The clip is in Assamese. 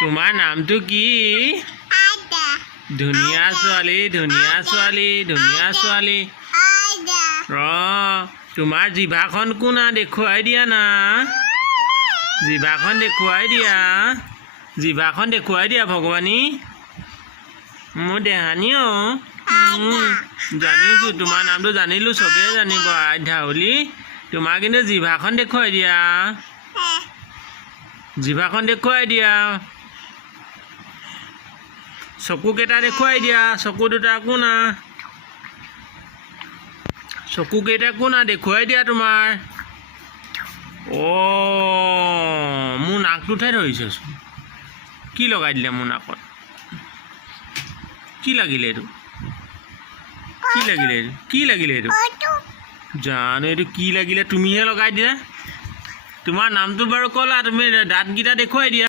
তোমাৰ নামটো কি? ধুনীয়া ছোৱালী, ধুনীয়া ছোৱালী, ধুনীয়া ছোৱালী। তোমাৰ জিভাখন কোনা দেখুৱাই দিয়া না। জিভাখন দেখুৱাই দিয়া। জিভাখন দেখুৱাই দিয়া ভগৱানী। মোৰ দেহানী জানিছোঁ তোমাৰ নামটো জানিলোঁ, চবেই জানিব আধ্যা বুলি। তোমাৰ কিন্তু জিভাখন দেখুৱাই দিয়া। জিভাখন দেখুৱাই দিয়া। চকুকেইটা দেখুৱাই দিয়া। চকু দুটা কোনা। চকুকেইটা কোনা দেখুৱাই দিয়া তোমাৰ। মোৰ নাকটোতহে ধৰিছেচোন। কি লগাই দিলে মোৰ নাকত? কি লাগিলে এইটো? কি লাগিলে এইটো? কি লাগিলে এইটো? জানো এইটো কি লাগিলে, তুমিহে লগাই দিয়া। তোমাৰ নামটো বাৰু ক'লা, তুমি দাঁতকেইটা দেখুৱাই দিয়া।